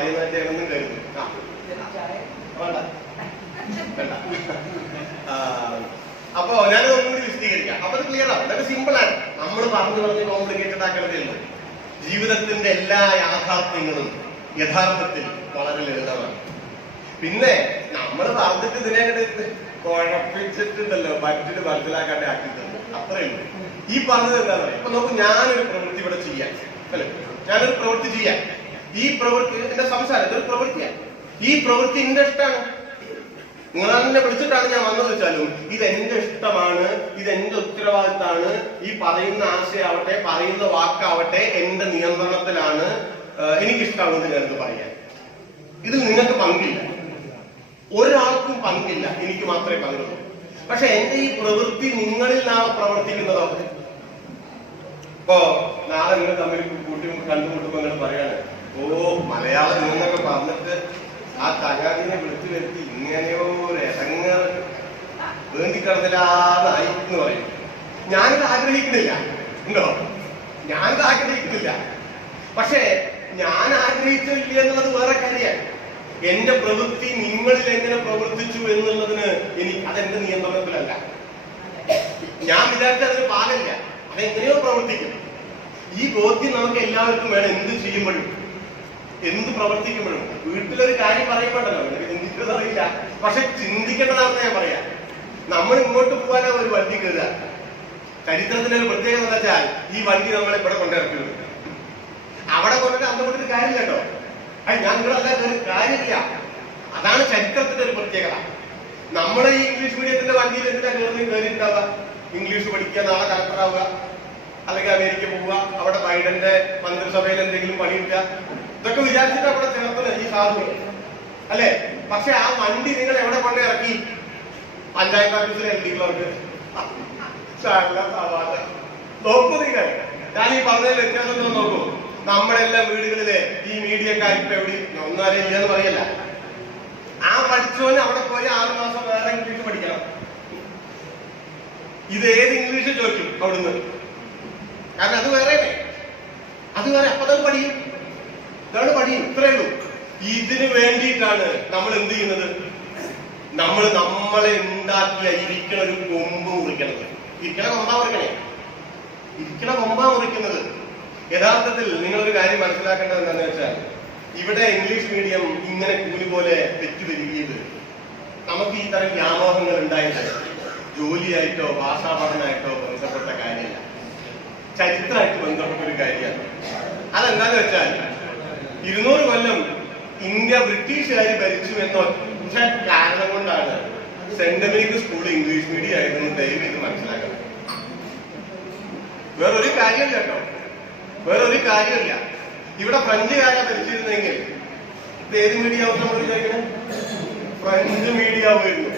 പറയുന്നതിന്റെ ആണെന്നും കരുതും. അപ്പൊ ഞാനത് ഒന്നുകൂടി വിശദീകരിക്കാം. അപ്പൊ അത് ക്ലിയർ ആവും. അതൊക്കെ സിമ്പിൾ ആണ്. നമ്മൾ പറഞ്ഞ് കോംപ്ലിക്കേറ്റഡ് ആക്കണതേ ഉള്ളൂ. ജീവിതത്തിന്റെ എല്ലാ യാഥാർത്ഥ്യങ്ങളും യഥാർത്ഥത്തിൽ വളരെ ലളിതമാണ്. പിന്നെ നമ്മൾ പറഞ്ഞിട്ട് ഇതിനെ കുഴപ്പിച്ചിട്ടുണ്ടല്ലോ, മറ്റിട്ട് മനസ്സിലാക്കാണ്ട് ആക്കിയിട്ടുണ്ട്, അത്രേ ഉള്ളൂ. ഈ പറഞ്ഞത് എന്താ പറയുക, ഇപ്പൊ നോക്കൂ, ഞാനൊരു പ്രവൃത്തി ഇവിടെ ചെയ്യാൻ അല്ലെ, ഞാനൊരു പ്രവൃത്തി ചെയ്യാൻ, ഈ പ്രവൃത്തി എന്റെ സംസാരം ഇതൊരു പ്രവൃത്തിയാണ്, ഈ പ്രവൃത്തി എന്റെ ഇഷ്ടമാണ്. നിങ്ങൾ എന്നെ വിളിച്ചിട്ടാണ് ഞാൻ വന്നത് വെച്ചാലും ഇതെന്റെ ഇഷ്ടമാണ്, ഇതെന്റെ ഉത്തരവാദിത്തമാണ്. ഈ പറയുന്ന ആശയാവട്ടെ, പറയുന്ന വാക്കാവട്ടെ എന്റെ നിയന്ത്രണത്തിലാണ്, എനിക്കിഷ്ടമാണെന്ന് ഞാനത് പറയാൻ. ഇതിൽ നിങ്ങൾക്ക് പങ്കില്ല, ഒരാൾക്കും പങ്കില്ല, എനിക്ക് മാത്രമേ പങ്കുള്ളൂ. പക്ഷെ എന്റെ ഈ പ്രവൃത്തി നിങ്ങളിൽ നാളെ പ്രവർത്തിക്കുന്നതോ, ഇപ്പോ നാളെ നിങ്ങൾ തമ്മിൽ കണ്ടുമുട്ടുമ്പോ നിങ്ങൾ പറയാണ്, ഓ മലയാളം നിന്നൊക്കെ പറഞ്ഞിട്ട് ആ തകാതിനെ വിളിച്ചു വരുത്തി ഇങ്ങനെയോ ഒരു ഇടങ്ങേറ് വേണ്ടി കിടന്നില്ലാതായി എന്ന് പറയും. ഞാനിത് ആഗ്രഹിക്കുന്നില്ല, ഉണ്ടോ? ഞാനിത് ആഗ്രഹിക്കുന്നില്ല. പക്ഷെ ഞാൻ ആഗ്രഹിച്ചില്ല എന്നുള്ളത് വേറെ കാര്യമാണ്. എന്റെ പ്രവൃത്തി നിങ്ങളിൽ എങ്ങനെ പ്രവർത്തിച്ചു എന്നുള്ളതിന് അതെന്റെ നിയന്ത്രണത്തിലല്ല. ഞാൻ വിചാരിച്ച അതിന് പാടില്ല, അതെങ്ങനെയോ പ്രവർത്തിക്കും. ഈ ബോധ്യം നമുക്ക് എല്ലാവർക്കും വേണം. എന്ത് ചെയ്യുമ്പോഴും, എന്ത് പ്രവർത്തിക്കുമ്പോഴും. വീട്ടിലൊരു കാര്യം പറയുമ്പോണ്ടല്ലോ എനിക്ക് ചിന്തിക്കുന്നതറിയില്ല, പക്ഷെ ചിന്തിക്കേണ്ടതാണെന്ന് ഞാൻ പറയാം. നമ്മൾ ഇങ്ങോട്ട് പോകാനാ ഒരു വണ്ടി കയറുക. ചരിത്രത്തിന്റെ ഒരു പ്രത്യേകത എന്ന് വെച്ചാൽ ഈ വണ്ടി നമ്മളെ ഇവിടെ കൊണ്ടിറക്കുന്നത്, അവിടെ കൊണ്ടിട്ട് അന്തപ്പെട്ടൊരു കാര്യമില്ല കേട്ടോ. ഞാൻ നിങ്ങളല്ല കാര്യമില്ല. അതാണ് ചരിത്രത്തിന്റെ ഒരു പ്രത്യേകത. നമ്മുടെ ഈ ഇംഗ്ലീഷ് മീഡിയത്തിന്റെ വണ്ടിയിൽ എന്തിനാ കയറിയിട്ടുണ്ടാവുക? ഇംഗ്ലീഷ് പഠിക്കുക, നാളെ കളക്ടറാവുക, അല്ലെങ്കിൽ അമേരിക്ക പോവുക, അവിടെ ബൈഡന്റെ മന്ത്രിസഭയിൽ എന്തെങ്കിലും പണി കിട്ടുക, ഇതൊക്കെ വിചാരിച്ചിട്ട് അവിടെ ചേർത്തത് ഈ സാധു അല്ലെ. പക്ഷെ ആ വണ്ടി നിങ്ങൾ എവിടെ കൊണ്ട് ഇറക്കി? പഞ്ചായത്ത് ഓഫീസിലെ LD ക്ലർക്ക്. നോക്കൂ നിങ്ങൾ, ഞാൻ ഈ പറഞ്ഞതിൽ വ്യത്യാസം നോക്കൂ. നമ്മുടെ എല്ലാ വീടുകളിലെ ഈ മീഡിയക്കാർക്ക് എവിടെ ഒന്നും അറിയില്ല എന്ന് പറയല്ല. ആ പഠിച്ചവന് അവിടെ പോയി 6 മാസം വേറെ ഇംഗ്ലീഷ് പഠിക്കണം. ഇത് ഏത് ഇംഗ്ലീഷ് ചോദിക്കും അവിടുന്ന്? കാരണം അത് വേറെ, അത് വേറെ. അപ്പൊ അത് പഠിക്കും, ഇതാണ് പഠിക്കും. ഇത്രയേ ഉള്ളൂ. ഇതിന് വേണ്ടിയിട്ടാണ് നമ്മൾ എന്ത് ചെയ്യുന്നത്? നമ്മളെ ഉണ്ടാക്കിയ ഇരിക്കണ ഒരു കൊമ്പ് മുറിക്കണത്. ഇരിക്കണ കൊമ്പാ മുറിക്കണേ, ഇരിക്കണ കൊമ്പാ മുറിക്കുന്നത്. യഥാർത്ഥത്തിൽ നിങ്ങളൊരു കാര്യം മനസ്സിലാക്കേണ്ടത് എന്താണെന്ന് വെച്ചാൽ, ഇവിടെ ഇംഗ്ലീഷ് മീഡിയം ഇങ്ങനെ കൂലി പോലെ തെറ്റുവരികയത് നമുക്ക് ഈ തരം വ്യാമോഹങ്ങൾ ഉണ്ടായിട്ട് ജോലിയായിട്ടോ ഭാഷാ പഠനമായിട്ടോ ബന്ധപ്പെട്ട കാര്യമല്ല, ചരിത്രമായിട്ട് ബന്ധപ്പെട്ട ഒരു കാര്യമാണ്. അതെന്താന്ന് വെച്ചാൽ 200 കൊല്ലം ഇന്ത്യ ബ്രിട്ടീഷുകാർ ഭരിച്ചു എന്ന ഒറ്റ കാരണം കൊണ്ടാണ് saint Dominic school English medium ആയിരുന്നു. ദയവ് ഇത് മനസ്സിലാക്കണം. വേറൊരു കാര്യമില്ല കേട്ടോ, വേറൊരു കാര്യമില്ല. ഇവിടെ ഫ്രഞ്ചുകാരെ ഭരിച്ചിരുന്നെങ്കിൽ ഇത് ഏത് മീഡിയ ആവും? നമ്മൾ വിചാരിക്കുന്നത് ഫ്രഞ്ച് മീഡിയ ആവുമായിരുന്നു.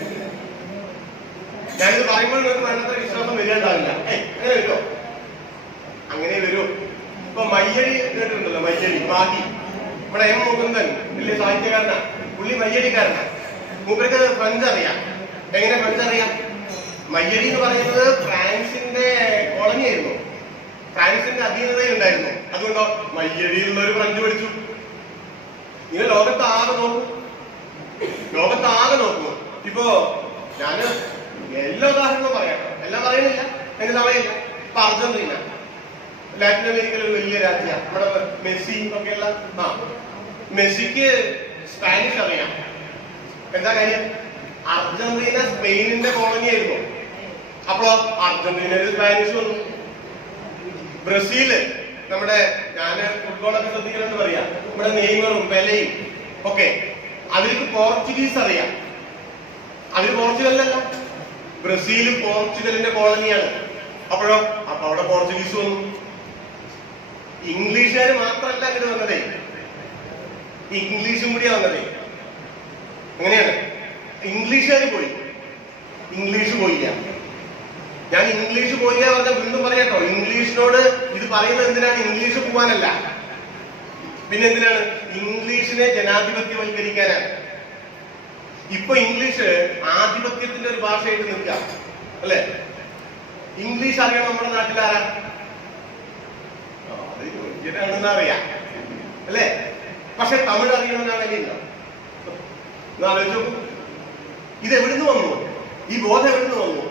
ഞാനിത് പറയുമ്പോൾ നിങ്ങൾക്ക് വേണ്ടത്ര വിശ്വാസം വരികയുണ്ടാവില്ല. അങ്ങനെ വരുമോ? അങ്ങനെ വരുമോ? ഇപ്പൊ മയ്യഴി കേട്ടിട്ടുണ്ടല്ലോ, മയ്യഴി മാഹി. ഇവിടെ M. മുകുന്ദൻ വലിയ സാഹിത്യകാരനാ, പുള്ളി മയ്യഴിക്കാരനാ. മൂപ്പർക്ക് ഫ്രഞ്ച് അറിയാം. എങ്ങനെ ഫ്രഞ്ച് അറിയാം? മയ്യഴി എന്ന് പറയുന്നത് ഫ്രാൻസിന്റെ കോളനി ആയിരുന്നു, ഫ്രാൻസിന്റെ അധീനതയിലുണ്ടായിരുന്നു. അതുകൊണ്ടോ മയ്യഴിയിലുള്ള ഒരു ഫ്രഞ്ച് പഠിച്ചു. നിങ്ങൾ ലോകത്താകെ നോക്കൂ, ലോകത്താകെ നോക്കൂ. ഇപ്പോ ഞാന് എല്ലാ ഉദാഹരണവും പറയാം, എല്ലാം പറയുന്നില്ല, എനിക്ക് സമയമില്ല. ഇപ്പൊ അർജന്റീന ലാറ്റിൻ അമേരിക്കയിലെ ഒരു വലിയ രാജ്യമാണ്. നമ്മുടെ മെസ്സി ഒക്കെയുള്ള മെസ്സിക്ക് സ്പാനിഷ് അറിയാം. എന്താ കാര്യം? അർജന്റീന സ്പെയിനിന്റെ കോളനി ആയിരുന്നു. അപ്പോഴോ അർജന്റീനയിൽ സ്പാനിഷ് വന്നു. ബ്രസീല് നമ്മുടെ, ഞാന് ഫുട്ബോളൊക്കെ ശ്രദ്ധിക്കണമെന്ന് പറയാം, നമ്മുടെ നെയ്മറും പെലയും ഒക്കെ അവർക്ക് പോർച്ചുഗീസ് അറിയാം. അവര് പോർച്ചുഗലിലല്ല, ബ്രസീല് പോർച്ചുഗലിന്റെ കോളനിയാണ്. അപ്പോഴോ അപ്പൊ അവിടെ പോർച്ചുഗീസ് വന്നു. ഇംഗ്ലീഷുകാർ മാത്രമല്ല അങ്ങോട്ട് വന്നതേ, ഇംഗ്ലീഷും കൂടിയാ വന്നതേ. അങ്ങനെയാണ്. ഇംഗ്ലീഷുകാർ പോയി, ഇംഗ്ലീഷ് പോയില്ല. ഞാൻ ഇംഗ്ലീഷ് പോയില്ല പറഞ്ഞ വീണ്ടും പറയാട്ടോ, ഇംഗ്ലീഷിനോട് ഇത് പറയുന്നത് എന്തിനാണ്? ഇംഗ്ലീഷ് പോവാനല്ല, പിന്നെ എന്തിനാണ്? ഇംഗ്ലീഷിനെ ജനാധിപത്യവൽക്കരിക്കാനാണ്. ഇപ്പൊ ഇംഗ്ലീഷ് ആധിപത്യത്തിന്റെ ഒരു ഭാഷയായിട്ട് നിൽക്കുക അല്ലെ. ഇംഗ്ലീഷ് അറിയണം നമ്മുടെ നാട്ടിലാരാ? അത് യോഗ്യനാണെന്ന് അറിയാം അല്ലെ. പക്ഷെ തമിഴ് അറിയണമെന്നാണ് വിലയില്ല. ആലോചിച്ചു നോക്കൂ, ഇത് എവിടുന്ന് വന്നു? ഈ ബോധം എവിടുന്ന് വന്നു?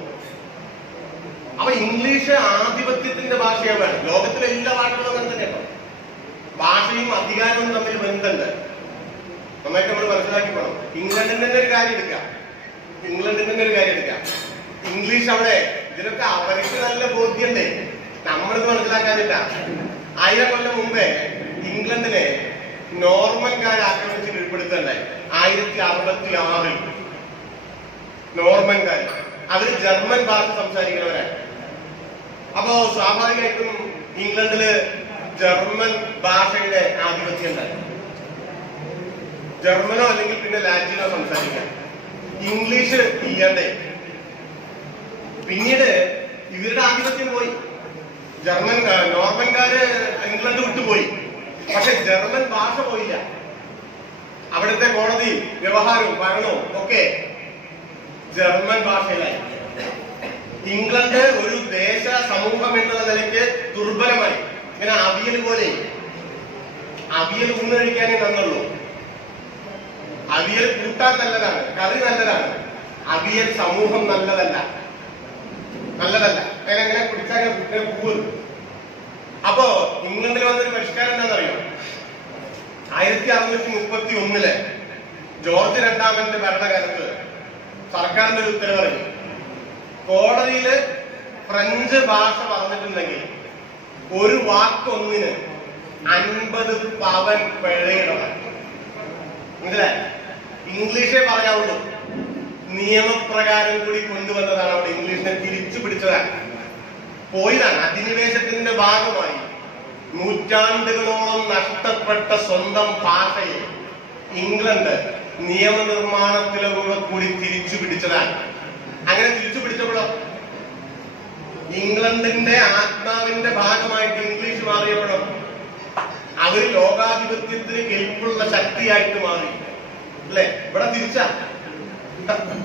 അപ്പൊ ഇംഗ്ലീഷ് ആധിപത്യത്തിന്റെ ഭാഷയാണ്. ലോകത്തിലെ എല്ലാ ഭാഷകളും അങ്ങനെ തന്നെയാണ്. ഭാഷയും അധികാരവും തമ്മിൽ ബന്ധമുണ്ട്. നന്നായിട്ട് നമ്മൾ മനസ്സിലാക്കി പോകണം. ഇംഗ്ലണ്ടിന്റെ ഒരു കാര്യം എടുക്കാം. ഇംഗ്ലീഷ് അവിടെ ഇതിനൊക്കെ അവർക്ക് നല്ല ബോധ്യമുണ്ട്. നമ്മളിത് മനസ്സിലാക്കാനില്ല. 1000 കൊല്ലം മുമ്പേ ഇംഗ്ലണ്ടിനെ നോർമൻകാർ ആക്രമിച്ച് കീഴ്പ്പെടുത്തുണ്ടായി. 1066 നോർമൻകാർ. അവര് ജർമ്മൻ ഭാഷ സംസാരിക്കുന്നവരാണ്. അപ്പോ സ്വാഭാവികമായിട്ടും ഇംഗ്ലണ്ടില് ജർമ്മൻ ഭാഷയുടെ ആധിപത്യം ഉണ്ടായി. ജർമ്മനോ അല്ലെങ്കിൽ പിന്നെ ലാറ്റിനോ സംസാരിക്കാം. ഇംഗ്ലീഷ് ഇല്ലാണ്ടേ. പിന്നീട് ഇവരുടെ ആധിപത്യം പോയി. നോർമൻകാര് ഇംഗ്ലണ്ട് വിട്ടുപോയി. പക്ഷെ ജർമ്മൻ ഭാഷ പോയില്ല. അവിടുത്തെ കോടതിയും വ്യവഹാരവും ഭരണവും ഒക്കെ ജർമ്മൻ ഭാഷയിലായി. ഇംഗ്ലണ്ട് ഒരു ദേശ സമൂഹം എന്നുള്ള നിലയ്ക്ക് ദുർബലമായി. ഇങ്ങനെ അവിയൽ പോലെ. അവിയൽ ഊണ് കഴിക്കാനേ നന്നുള്ളൂ. അവിയൽ കൂട്ടാൻ നല്ലതാണ്, കറി നല്ലതാണ്. അവിയൽ സമൂഹം നല്ലതല്ല. അങ്ങനെ പിടിച്ചാൽ പോകും. അപ്പോ ഇംഗ്ലണ്ടിൽ വന്നൊരു പരിഷ്കാരം എന്താണെന്നറിയോ? 1631 ജോർജ് രണ്ടാമന്റെ ഭരണകാലത്ത് സർക്കാരിന്റെ ഒരു ഉത്തരവിറങ്ങി. കോടതിയില് ഫ്രഞ്ച് ഭാഷ പറഞ്ഞിട്ടുണ്ടെങ്കിൽ ഒരു വാക്കൊന്നിന് 50 പവൻ പിഴയിടണം. മനസ്സിലായി? ഇംഗ്ലീഷേ പറയാവുള്ളൂ. നിയമപ്രകാരം കൂടി കൊണ്ടുവന്നതാണ്. അവിടെ ഇംഗ്ലീഷിനെ തിരിച്ചു പിടിച്ചതാണ്. പോയതാണ്. അധിനിവേശത്തിന്റെ ഭാഗമായി നൂറ്റാണ്ടുകളോളം നഷ്ടപ്പെട്ട സ്വന്തം ഭാഷയെ ഇംഗ്ലണ്ട് നിയമനിർമ്മാണത്തിലൂടെ കൂടി തിരിച്ചു പിടിച്ചതാണ്. അങ്ങനെ തിരിച്ചു പിടിച്ചപ്പോഴോ ഇംഗ്ലണ്ടിന്റെ ആത്മാവിന്റെ ഭാഗമായിട്ട് ഇംഗ്ലീഷ് മാറിയപ്പോഴോ അവര് ലോകാധിപത്യത്തിന് കെൽപ്പുള്ള ശക്തിയായിട്ട് മാറി. അല്ലെ? ഇവിടെ തിരിച്ചാ.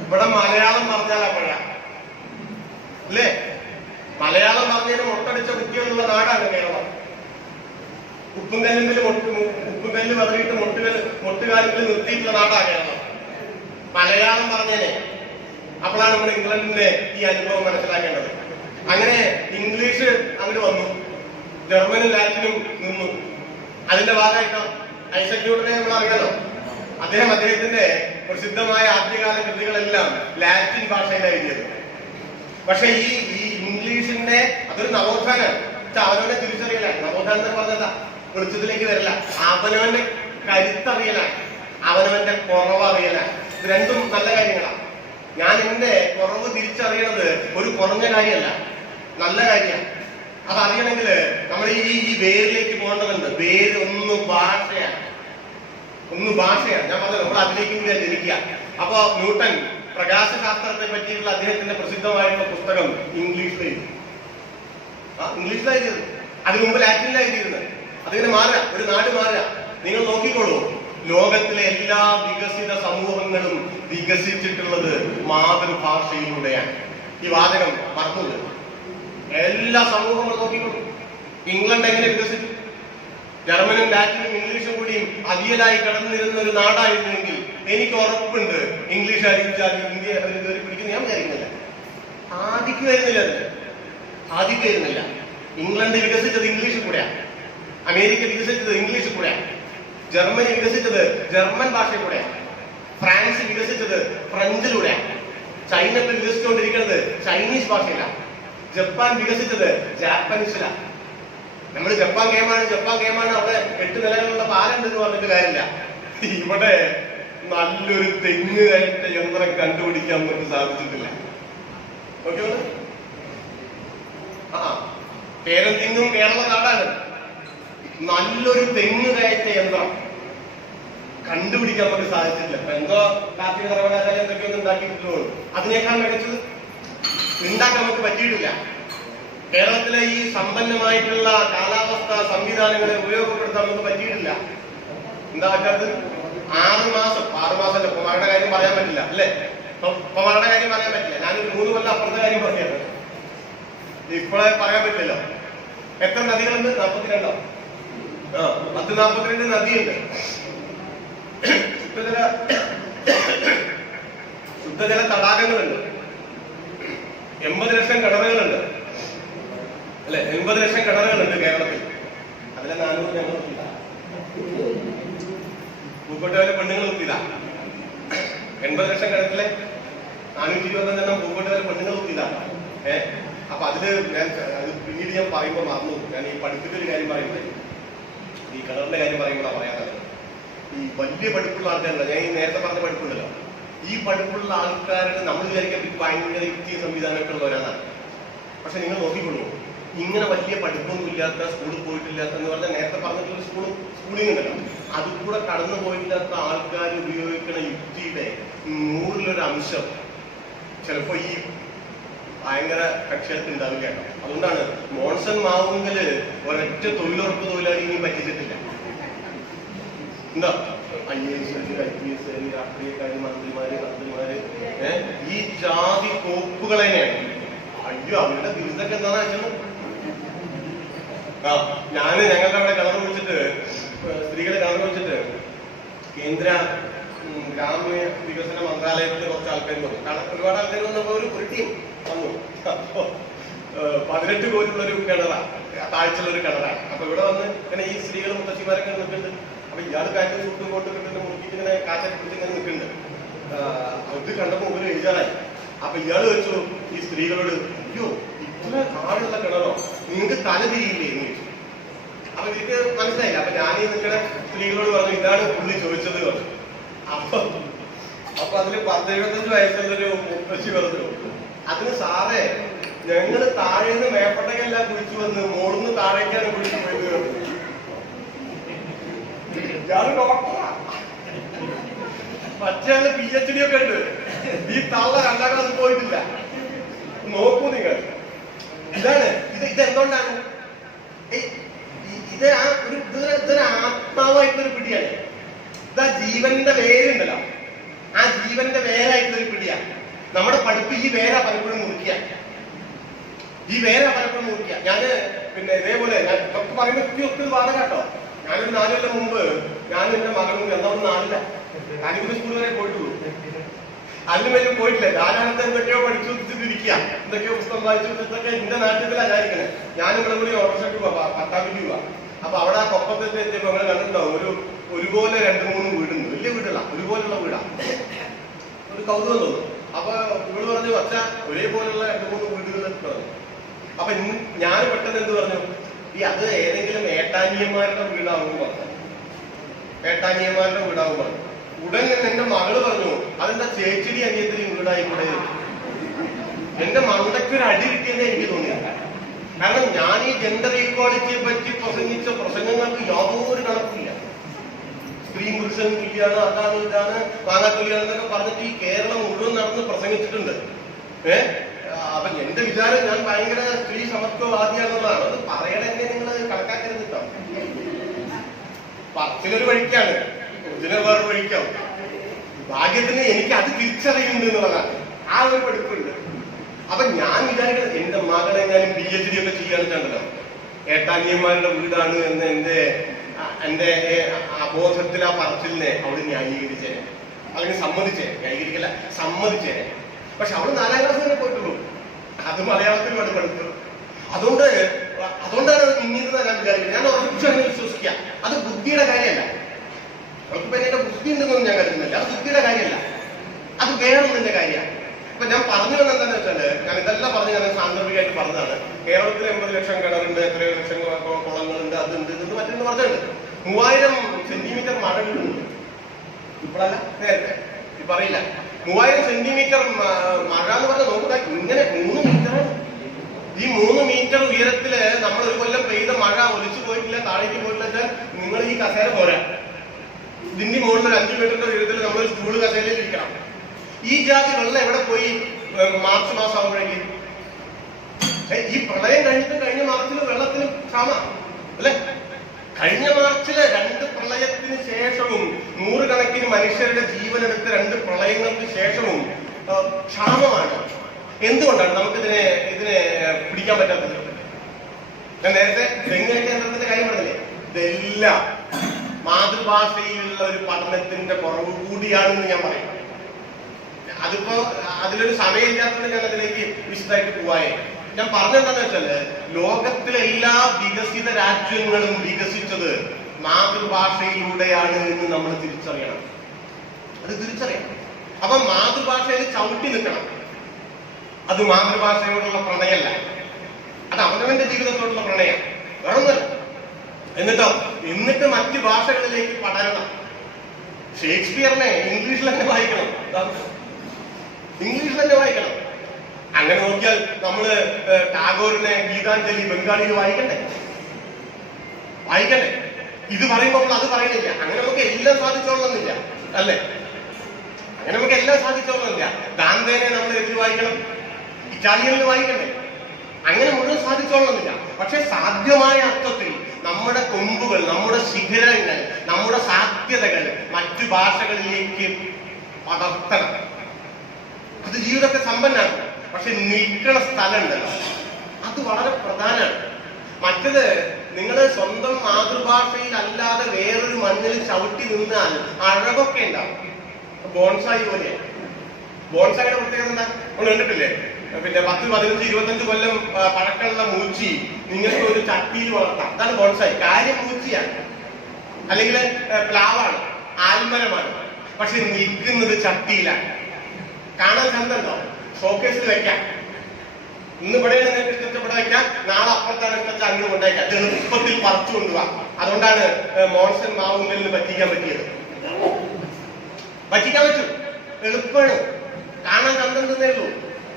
ഇവിടെ മലയാളം പറഞ്ഞാലാ പഴ. അല്ലേ? മലയാളം പറഞ്ഞതിന് മുട്ടടിച്ച കുട്ടികളുള്ള നാടാണ് കേരളം. ഉപ്പുകല്ല് പറഞ്ഞിട്ട് മുട്ടുകാലിൽ നിർത്തിയിട്ടുള്ള നാടാ കേരളം. മലയാളം പറഞ്ഞേനെ. അപ്പോഴാണ് നമ്മൾ ഇംഗ്ലണ്ടിന്റെ ഈ അനുഭവം മനസ്സിലാക്കേണ്ടത്. അങ്ങനെ ഇംഗ്ലീഷ് അങ്ങോട്ട് വന്നു. ജർമ്മനും ലാറ്റിനും നിന്നു. അതിന്റെ ഭാഗമായിട്ടോ ഐസക് ന്യൂട്ടനെ നമ്മൾ അറിയാലോ. അദ്ദേഹത്തിന്റെ പ്രസിദ്ധമായ ആദ്യകാല കൃതികളെല്ലാം ലാറ്റിൻ ഭാഷയിലാണ് എഴുതിയത്. പക്ഷെ ഈ ഇംഗ്ലീഷിന്റെ അതൊരു നവോത്ഥാനാണ്. അവനവനെ തിരിച്ചറിയലാണ്. നവോത്ഥാനം എന്ന് പറഞ്ഞതാ വെളിച്ചത്തിലേക്ക് വരില്ല. അവനവന്റെ കരുത്തറിയലാണ്, അവനവന്റെ കുറവ് അറിയലാണ്. ഇത് രണ്ടും നല്ല കാര്യങ്ങളാണ്. ഞാൻ എന്റെ കുറവ് തിരിച്ചറിയണത് ഒരു കുറഞ്ഞ കാര്യമല്ല, നല്ല കാര്യമാണ്. അതറിയണമെങ്കിൽ നമ്മൾ ഈ വേരിലേക്ക് പോകേണ്ടതുണ്ട്. വേര് ഒന്ന് ഭാഷയാണ്. ഞാൻ പറഞ്ഞത് നമ്മൾ അതിലേക്കും കൂടി ജനിക്കുക. അപ്പോ ന്യൂട്ടൻ പ്രകാശശാസ്ത്രത്തെ പറ്റിയിട്ടുള്ള അദ്ദേഹത്തിന്റെ പ്രസിദ്ധമായിട്ടുള്ള പുസ്തകം ഇംഗ്ലീഷിലായിരുന്നു. അതിനു മുമ്പ് ലാറ്റിനിലായിരുന്നത്. അതിങ്ങനെ മാറുക, ഒരു നാട് മാറുക. നിങ്ങൾ നോക്കിക്കോളൂ, ലോകത്തിലെ എല്ലാ വികസിത സമൂഹങ്ങളും വികസിച്ചിട്ടുള്ളത് മാതൃഭാഷയിലൂടെയാണ്. ഈ വാചകം മറന്നത്. എല്ലാ സമൂഹങ്ങളും നോക്കിക്കോളൂ. ഇംഗ്ലണ്ട് എങ്ങനെ വികസിച്ചു? ജർമ്മനും ലാറ്റിനും ഇംഗ്ലീഷും കൂടിയും അവിയലായി കടന്നിരുന്ന ഒരു നാടായിരുന്നെങ്കിൽ എനിക്ക് ഉറപ്പുണ്ട് ഇംഗ്ലീഷ് അറിയിച്ചാൽ ഇന്ത്യ കയറി പിടിക്കുന്ന ഞാൻ വിചാരിക്കുന്നില്ല. ആദിക്കുവരുന്നില്ല. ഇംഗ്ലണ്ട് വികസിച്ചത് ഇംഗ്ലീഷ് കൂടെയാണ്. അമേരിക്ക വികസിച്ചത് ഇംഗ്ലീഷ് കൂടെയാണ്. ജർമ്മനി വികസിച്ചത് ജർമ്മൻ ഭാഷ കൂടെയാണ്. ഫ്രാൻസ് വികസിച്ചത് ഫ്രഞ്ചിലൂടെയാണ്. ചൈന വികസിച്ചുകൊണ്ടിരിക്കുന്നത് ചൈനീസ് ഭാഷയിലാണ്. ജപ്പാൻ വികസിച്ചത് ജാപ്പനീസിലാണ്. നമ്മൾ ജപ്പാൻ ഗെയിമാണ് അവിടെ 8 നിലകളുള്ള പാലുണ്ടെന്ന് പറഞ്ഞിട്ട് കാര്യമില്ല. ഇവിടെ നല്ലൊരു തെങ്ങ് കയറ്റ യന്ത്രം കണ്ടുപിടിക്കാൻ നമുക്ക് സാധിച്ചിട്ടില്ല. ഓക്കെ, പേരന്തിങ്ങും കേരള നാടാണ്. നല്ലൊരു തെങ്ങ് കയറ്റ യന്ത്രം കണ്ടുപിടിക്കാൻ നമുക്ക് സാധിച്ചിട്ടില്ല. എന്തോ കാർഷിക സർവകലാശാല എന്തൊക്കെയൊന്നും ഉണ്ടാക്കിയിട്ടുള്ളൂ. അതിനേക്കാൾ മികച്ചത് ഉണ്ടാക്കാൻ നമുക്ക് പറ്റിയിട്ടില്ല. കേരളത്തിലെ ഈ സമ്പന്നമായിട്ടുള്ള കാലാവസ്ഥ സംവിധാനങ്ങളെ ഉപയോഗപ്പെടുത്താൻ നമുക്ക് പറ്റിയിട്ടില്ല. എന്താ പറ്റാത്തത്? 6 മാസം ഉപ്പമാരുടെ കാര്യം പറയാൻ പറ്റില്ല, അല്ലേ? ഉപ്പമാരുടെ കാര്യം പറയാൻ പറ്റില്ല. ഞാനൊരു 3 കൊല്ലം അപ്പുറത്തെ കാര്യം പറഞ്ഞത് ഇപ്പോഴേ പറയാൻ പറ്റില്ലല്ലോ. എത്ര നദികളുണ്ട്? 42. 1042 നദിയുണ്ട്. ശുദ്ധജല തടാകങ്ങളുണ്ട്, 80 ലക്ഷം കിണറുകളുണ്ട് അല്ലെ, 80 ലക്ഷം കിണറുകളുണ്ട് കേരളത്തിൽ. അതിലെ 400 ഞങ്ങൾ നോക്കിയതാ, പൂക്കോട്ടുകാരെ പെണ്ണുങ്ങൾ നോക്കിയതാ. 80 ലക്ഷം കിണറ്റിലെ 425 പൂക്കോട്ടുകാരെ പെണ്ണുങ്ങൾ നോക്കിയതാ. അപ്പൊ അതില് ഞാൻ അത് പിന്നീട് ഞാൻ പറയുമ്പോൾ മറന്നു. ഞാൻ ഈ പഠിപ്പിന്റെ ഒരു കാര്യം പറയുന്നത്, ഈ കിണറിന്റെ കാര്യം പറയുമ്പോഴാണ് പറയാനുള്ളത്. ഈ വലിയ പഠിപ്പുള്ള ആൾക്കാരുണ്ടല്ലോ, ഞാൻ ഈ നേരത്തെ പറഞ്ഞ പഠിപ്പുണ്ടല്ലോ, ഈ പഠിപ്പുള്ള ആൾക്കാരുടെ നമ്മൾ വിചാരിക്കാൻ ഭയങ്കര യുക്തിയ സംവിധാനമൊക്കെ ഉള്ളവരാണ്. പക്ഷെ നിങ്ങൾ നോക്കിക്കൊള്ളൂ, ഇങ്ങനെ വലിയ പഠിപ്പൊന്നും ഇല്ലാത്ത, സ്കൂളിൽ പോയിട്ടില്ലാത്ത എന്ന് പറഞ്ഞാൽ നേരത്തെ പറഞ്ഞിട്ടുള്ള സ്കൂളിംഗ് ഉണ്ടല്ലോ, അത് കൂടെ കടന്നു പോയില്ലാത്ത ആൾക്കാർ ഉപയോഗിക്കുന്ന യുക്തിയുടെ 100-ലൊരു അംശം ചിലപ്പോ ഈ ഭയങ്കര കക്ഷികൾക്ക് ഉണ്ടാവില്ല കേട്ടോ. അതുകൊണ്ടാണ് മോൺസൺ മാവുങ്കല് ഒരൊറ്റ തൊഴിലുറപ്പ് തൊഴിലാളി ഇനി പറ്റിച്ചിട്ടില്ല. എന്താ IAS, IPS, രാഷ്ട്രീയക്കാര്, മന്ത്രിമാര്, കത്തുമാര്, ഈ ജാതി കോപ്പുകൾ തന്നെയാണ്. അയ്യോ, അവരുടെ ബിരുദൊക്കെ എന്താണെന്ന് വെച്ചാൽ ഞങ്ങൾക്ക് അവിടെ കിണർ വിളിച്ചിട്ട്, സ്ത്രീകളെ കിണർ വിളിച്ചിട്ട് കേന്ദ്ര ഗ്രാമീണ വികസന മന്ത്രാലയത്തിൽ കുറച്ച് ആൾക്കാർ വന്നു. കാരണം ഒരുപാട് ആൾക്കാർ വന്നപ്പോ ഒരു ടീം വന്നു. അപ്പോ 18 കോടിയുള്ളൊരു കിണറാണ്, താഴ്ചയുള്ളൊരു കിണറാണ്. അപ്പൊ ഇവിടെ വന്ന് ഇങ്ങനെ ഈ സ്ത്രീകൾ മുത്തശ്ശിമാരൊക്കെ നിൽക്കുന്നുണ്ട്. അപ്പൊ ഇയാൾ കാറ്റ് ചൂട്ടും കൊണ്ട് കിട്ടുന്ന മുറുക്കിട്ട് ഇങ്ങനെ കാറ്റൊക്കെ പിടിച്ച് ഇങ്ങനെ നിൽക്കുന്നുണ്ട്. അത് കണ്ടപ്പോ ഒരു എഴുതാനായി. അപ്പൊ ഇയാൾ വെച്ചു ഈ സ്ത്രീകളോട്, അയ്യോ ഇത്ര കാടുള്ള കിണറോ, നിങ്ങൾക്ക് തല തിരിയില്ലേ എന്ന് ചോദിച്ചു. അപ്പൊ എനിക്ക് മനസ്സിലായില്ല. അപ്പൊ ഞാൻ ഈ നിൽക്കുന്ന സ്ത്രീകളോട് പറഞ്ഞു, ഇതാണ് പുള്ളി ചോദിച്ചത് പറഞ്ഞു. അപ്പൊ അതില് 10-75 വയസ്സുള്ളൊരു മുത്തശ്ശി പറഞ്ഞു, അതിന് സാറേ ഞങ്ങള് താഴേന്ന് മേപ്പട്ടകെല്ലാം കുഴിച്ചു വന്ന് മോളിന്ന് താഴേക്കാണ് കുഴിച്ചു പോയത്. ഇയാള് ഡോക്ടറാ, മറ്റേ PhD ഒക്കെ ഉണ്ട്. ഈ തള്ള 2ാം ക്ലാസ് പോയിട്ടില്ല. നോക്കൂ നിങ്ങൾ, ഇതാണ് ഇതെന്തുകൊണ്ടാണ് ഇതൊരു ആത്മാവായിട്ടുള്ളൊരു പിടിയാണ്. ഇതാ ജീവന്റെ വേരുണ്ടല്ലോ, ആ ജീവന്റെ വേരായിട്ടുള്ളൊരു പിടിയാണ്. നമ്മുടെ പഠിപ്പ് ഈ വേരാ പലപ്പോഴും മുറിക്കുക, ഈ വേരാ പലപ്പോഴും മുറിക്കുക. ഞാന് പിന്നെ ഇതേപോലെ ഞാൻ ഇതൊക്കെ പറയുമ്പോൾ ഒത്തിരി വാദം കേട്ടോ. ഞാനൊരു 4 കൊല്ലം മുമ്പ് ഞാനും എന്റെ മകളും എന്നൊന്നും 4ല്ല കാലിക്കുടി സ്കൂൾ വരെ പോയിട്ടുള്ളൂ. അതിന് വലിയ പോയിട്ടില്ല. ധാരാളത്തെ എന്തൊക്കെയോ പഠിച്ചു തിരിക്കുക, എന്തൊക്കെയോ പുസ്തകം വായിച്ചു. ഇതൊക്കെ എന്റെ നാട്ടിലാണ് ഞാനിരിക്കുന്നത്. ഞാനും ഇവിടെ കൂടി ഓട്ടോറിക്ഷയ്ക്ക് പോവാ, പട്ടാമ്പിക്ക് പോവാ. അപ്പൊ അവിടെ ആ കൊപ്പത്തെ എത്തിയപ്പോ അങ്ങനെ കണ്ടിട്ടുണ്ടാവും, ഒരുപോലെ 2-3 വീടുണ്ട്, വലിയ വീടുള്ള ഒരുപോലുള്ള വീടാ. ഒരു കൗതുകം തോന്നും. അപ്പൊ ഇവള് പറഞ്ഞു, അച്ഛ ഒരേപോലുള്ള 2-3 വീടുകൾ പറഞ്ഞു. അപ്പൊ ഞാൻ പെട്ടെന്ന് എന്ത് പറഞ്ഞു, അത് ഏതെങ്കിലും ഏട്ടാനിയന്മാരുടെ വീടാവും പറഞ്ഞു. ഏട്ടാനിയന്മാരുടെ വീടാവും പറഞ്ഞു. ഉടനെ എന്റെ മകള് പറഞ്ഞു, അതെന്താ ചേച്ചിടി അനിയത്തിരി വീടായിക്കൂടെ. എന്റെ മണ്ടയ്ക്കൊരു അടി കിട്ടിയെന്ന് എനിക്ക് തോന്നിയില്ല. കാരണം ഞാൻ ഈ ജെൻഡർ ഈക്വാളിറ്റിയെ പറ്റി പ്രസംഗിച്ച പ്രസംഗങ്ങൾക്ക് യാതൊരു കണക്കില്ല. സ്ത്രീ പുരുഷൻ തുല്യാണ്, അതാണ് ഇതാണ്, വാങ്ങാൻ തുല്യാണെന്നൊക്കെ പറഞ്ഞിട്ട് ഈ കേരളം മുഴുവൻ നടന്ന് പ്രസംഗിച്ചിട്ടുണ്ട്. അപ്പൊ എന്റെ വിചാരം ഞാൻ ഭയങ്കര സ്ത്രീ സമത്വവാദിയാണെന്നുള്ളതാണ്. അത് പറയണേ നിങ്ങൾ കണക്കാക്കരുത് കേട്ടോ. പത്തിലൊരു വഴിക്കാണ്, ഇതിനെ വേറൊരു വഴിക്കാവും. ഭാഗ്യത്തിന് എനിക്ക് അത് തിരിച്ചറിയുന്നുണ്ട് എന്നുള്ളതാണ്. ആ ഒരു പഠിപ്പുണ്ട്. അപ്പൊ ഞാൻ വിചാരിക്കുന്നത് എന്റെ മകളെ ഞാൻ PhD ഒക്കെ ചെയ്യാന്ന് വെച്ചാണ്ടല്ലോ, ഏട്ടാനിയന്മാരുടെ വീടാണ് എന്ന് എന്റെ അബോധത്തിൽ ആ പറച്ചിലിനെ അവള് ന്യായീകരിച്ചേ, അല്ലെങ്കിൽ സമ്മതിച്ചേ. ന്യായീകരിക്കല്ല, സമ്മതിച്ചേ. പക്ഷെ അവള് 4ാം ക്ലാസ് തന്നെ പോയിട്ടുള്ളൂ. അത് മലയാളത്തിൽ പഠിത്തു. അതുകൊണ്ടാണ് ഇന്നിരുന്ന ഞാൻ വിചാരിക്കുന്നത്. ഞാൻ ഉറച്ചു അങ്ങനെ വിശ്വസിക്കാം. അത് ബുദ്ധിയുടെ കാര്യമല്ല. അവൾക്കിപ്പോ എന്റെ ബുദ്ധി ഉണ്ടെന്നൊന്നും ഞാൻ കരുതുന്നില്ല. അത് ബുദ്ധിയുടെ കാര്യമല്ല, അത് വേറൊന്നിന്റെ കാര്യമാണ്. അപ്പൊ ഞാൻ പറഞ്ഞു വന്നത് എന്താണെന്ന് വെച്ചാല്, ഞാൻ ഇതെല്ലാം പറഞ്ഞു ഞാൻ സാന്ദർഭികമായിട്ട് പറഞ്ഞതാണ്. കേരളത്തിൽ 80 ലക്ഷം കിണറുണ്ട്, എത്രയോ ലക്ഷം കുളങ്ങളുണ്ട്, അതുണ്ട്, ഇതുണ്ട്, മറ്റൊന്ന് പറഞ്ഞിട്ടുണ്ട്. 3000 സെന്റിമീറ്റർ മഴ വീഴുന്നുണ്ട്. ഇപ്പോഴല്ല, നേരത്തെ ഇപ്പൊ അറിയില്ല. 3000 സെന്റിമീറ്റർ മഴ എന്ന് പറഞ്ഞാൽ നോക്കുക, ഇങ്ങനെ 3 മീറ്ററാണ്. ഈ 3 മീറ്റർ ഉയരത്തില് നമ്മൾ ഒരു കൊല്ലം പെയ്ത മഴ ഒലിച്ചു പോയിട്ടില്ല, താഴേക്ക് പോയിട്ടില്ല വെച്ചാൽ നിങ്ങൾ ഈ കസേര പോരാ. ഇതിന്റെ മുകളിൽ 5 മീറ്ററിന്റെ ഉയരത്തിൽ നമ്മളൊരു സ്റ്റൂള് കസേരയിൽ ഇരിക്കണം. ഈ ജാതി വെള്ളം എവിടെ പോയി മാർച്ച് മാസം ആകുമ്പോഴേക്ക്? ഈ പ്രളയം കഴിഞ്ഞ മാർച്ചിൽ വെള്ളത്തിന് ക്ഷാമ അല്ലെ? കഴിഞ്ഞ മാർച്ചിലെ 2 പ്രളയത്തിന് ശേഷവും 100 കണക്കിന് മനുഷ്യരുടെ ജീവനെടുത്ത 2 പ്രളയങ്ങൾക്ക് ശേഷവും ക്ഷാമമാണ്. എന്തുകൊണ്ടാണ് നമുക്ക് ഇതിനെ പിടിക്കാൻ പറ്റാത്തത്? ഞാൻ നേരത്തെ തെങ്ങ് കേന്ദ്രത്തിന്റെ കാര്യം പറഞ്ഞില്ലേ, ഇതെല്ലാം മാതൃഭാഷയിലുള്ള ഒരു പഠനത്തിന്റെ കുറവ് കൂടിയാണെന്ന് ഞാൻ പറയും. അതിപ്പോ അതിലൊരു സമയമില്ലാത്തത് ഞാൻ അതിലേക്ക് വിശദമായിട്ട് പോവായേ. ഞാൻ പറഞ്ഞെന്താന്ന് വെച്ചാല് ലോകത്തിലെ എല്ലാ വികസിത രാജ്യങ്ങളും വികസിച്ചത് മാതൃഭാഷയിലൂടെയാണ് എന്ന് നമ്മൾ തിരിച്ചറിയണം. അത് തിരിച്ചറിയണം. അപ്പൊ മാതൃഭാഷയിൽ ചവിട്ടി നിൽക്കണം. അത് മാതൃഭാഷയോടുള്ള പ്രണയമല്ല, അത് അവനവന്റെ ജീവിതത്തോടുള്ള പ്രണയം, വേറൊന്നുമല്ല. എന്നിട്ട് മറ്റ് ഭാഷകളിലേക്ക് പടരണം. ഷേക്സ്പിയറിനെ ഇംഗ്ലീഷിൽ തന്നെ വായിക്കണം, ഇംഗ്ലീഷിൽ തന്നെ വായിക്കണം. അങ്ങനെ നോക്കിയാൽ നമ്മള് ടാഗോറിനെ ഗീതാഞ്ജലി ബംഗാളിയിൽ വായിക്കണ്ടേ? ഇത് പറയുമ്പോൾ നമ്മൾ അത് പറയുന്നില്ല. അങ്ങനെ നമുക്ക് എല്ലാം സാധിച്ചോളണമെന്നില്ല, അല്ലേ? അങ്ങനെ നമുക്ക് എല്ലാം സാധിച്ചോളണമെന്നില്ല. ദാന്തേനെ നമ്മൾ എതിര് വായിക്കണം, ഇറ്റാലിയനിൽ വായിക്കണ്ടേ? അങ്ങനെ മുഴുവൻ സാധിച്ചോളണമെന്നില്ല. പക്ഷെ സാധ്യമായ അർത്ഥത്തിൽ നമ്മുടെ കൊമ്പുകൾ, നമ്മുടെ ശിഖരങ്ങൾ, നമ്മുടെ സാധ്യതകൾ മറ്റു ഭാഷകളിലേക്ക് പടർത്തണം. അത് ജീവിതത്തെ സമ്പന്നാക്കും. പക്ഷെ നിൽക്കണ സ്ഥലം ഉണ്ടല്ലോ, അത് വളരെ പ്രധാനമാണ്. മറ്റത് നിങ്ങൾ സ്വന്തം മാതൃഭാഷയിൽ അല്ലാതെ വേറൊരു മണ്ണിൽ ചവിട്ടി നിന്നാൽ അഴകൊക്കെ ഉണ്ടാവും. ബോൺസായി പോലെയാണ്. ബോൺസായിയുടെ പ്രത്യേകത എന്താ നമ്മൾ കണ്ടിട്ടില്ലേ? പിന്നെ 10, 15, 25 കൊല്ലം പഴക്കമുള്ള മൂച്ചി നിങ്ങൾക്ക് ഒരു ചട്ടിയിൽ വളർത്താം. അതാണ് ബോൺസായി. കാര്യം മൂച്ചിയാണ്, അല്ലെങ്കിൽ പ്ലാവാണ്, ആൽമരമാണ്. പക്ഷെ നിൽക്കുന്നത് ചട്ടിയിലാണ്. കാണാൻ ചന്തണ്ടോ? ഷോക്കേസിൽ വെക്കാം. ഇന്ന് ഇവിടെയാണ് നിങ്ങൾക്ക് ഇഷ്ടപ്പെട്ട വെക്കാം, നാളെ അപ്പുറത്താണ് ഇഷ്ടപ്പെട്ട അങ്ങോട്ട് കൊണ്ടേക്കാം. എളുപ്പത്തിൽ പറിച്ചു കൊണ്ടുപോവാം. അതുകൊണ്ടാണ് മോൺസൺ മാവുങ്കലിന് പറ്റിക്കാൻ പറ്റിയത്. പറ്റിക്കാൻ പറ്റും, എളുപ്പമാണ്. കാണാൻ ചന്തം തിന്നേള്ളൂ,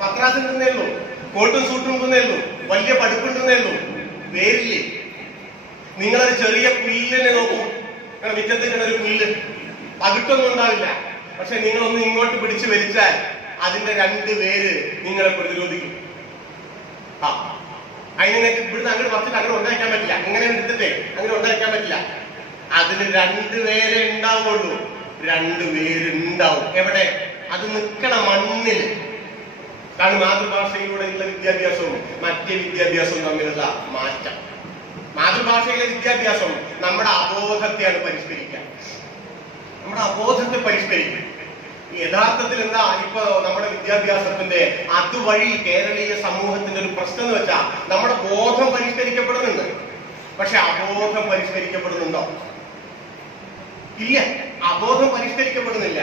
പത്രാസിൽ തിന്നേള്ളൂ, കോട്ടും സൂട്ടും തിന്നേള്ളൂ, വലിയ പഠിപ്പുണ്ടെന്നേള്ളൂ, വേരില്ലേ. നിങ്ങളൊരു ചെറിയ പുല്ലിനെ നോക്കൂ, നിങ്ങളുടെ മിറ്റത്തിൽ ഒരു പുല്ല്, പകിട്ടൊന്നും ഉണ്ടാവില്ല. പക്ഷെ നിങ്ങളൊന്ന് ഇങ്ങോട്ട് പിടിച്ചു വലിച്ചാൽ അതിന്റെ 2 വേര് നിങ്ങളെ പ്രതിരോധിക്കും. അതിനെനിക്ക് ഇവിടുന്ന് അങ്ങോട്ട് പറിച്ചിട്ട് അങ്ങനെ ഉണ്ടാക്കാൻ പറ്റില്ല. അങ്ങനെ എടുത്തിട്ടേ അങ്ങനെ ഉണ്ടാക്കാൻ പറ്റില്ല. അതിന് 2 വേരെ ഉണ്ടാവുള്ളൂ. 2 വേരുണ്ടാവും. എവിടെ? അത് നിൽക്കണ മണ്ണിൽ. കാരണം മാതൃഭാഷയിലൂടെയുള്ള വിദ്യാഭ്യാസവും മറ്റേ വിദ്യാഭ്യാസവും തമ്മിലുള്ള മാറ്റം. മാതൃഭാഷയിലെ വിദ്യാഭ്യാസം നമ്മുടെ അബോധത്തെയാണ് പരിഷ്കരിക്കുക. നമ്മുടെ അബോധത്തെ പരിഷ്കരിക്കും. യഥാർത്ഥത്തിൽ എന്താ ഇപ്പൊ നമ്മുടെ വിദ്യാഭ്യാസത്തിന്റെ അതുവഴി കേരളീയ സമൂഹത്തിന്റെ ഒരു പ്രശ്നം എന്ന് വെച്ചാൽ നമ്മുടെ ബോധം പരിഷ്കരിക്കപ്പെടുന്നുണ്ട്, പക്ഷെ അബോധം പരിഷ്കരിക്കപ്പെടുന്നുണ്ടോ? ഇല്ല, അബോധം പരിഷ്കരിക്കപ്പെടുന്നില്ല.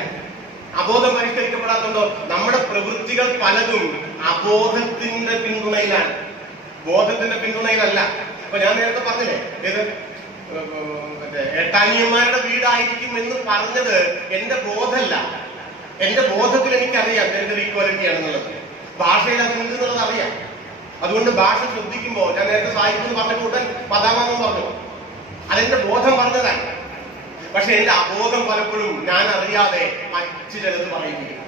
അബോധം പരിഷ്കരിക്കപ്പെടാത്തുണ്ടോ? നമ്മുടെ പ്രവൃത്തികൾ പലതും അബോധത്തിന്റെ പിന്തുണയിലാണ്, ബോധത്തിന്റെ പിന്തുണയിലല്ല. അപ്പൊ ഞാൻ നേരത്തെ പറഞ്ഞില്ലേ, ഏത് ഏട്ടാനിയന്മാരുടെ വീടായിരിക്കും എന്ന് പറഞ്ഞത് എന്റെ ബോധമല്ല. എന്റെ ബോധത്തിൽ എനിക്കറിയാം ജെൻഡർ ഈക്വാലിറ്റി ആണെന്നുള്ളത്. ഭാഷയിൽ അത് ഉണ്ട് എന്നുള്ളത് അറിയാം. അതുകൊണ്ട് ഭാഷ ശ്രദ്ധിക്കുമ്പോ ഞാൻ നേരത്തെ സാഹിത്യം പറഞ്ഞ കൂട്ടൻ പദാമെന്ന് പറഞ്ഞു, അതെന്റെ ബോധം പറഞ്ഞതാണ്. പക്ഷെ എന്റെ അബോധം പലപ്പോഴും ഞാൻ അറിയാതെ മറ്റു ചിലത് പറയുകയും.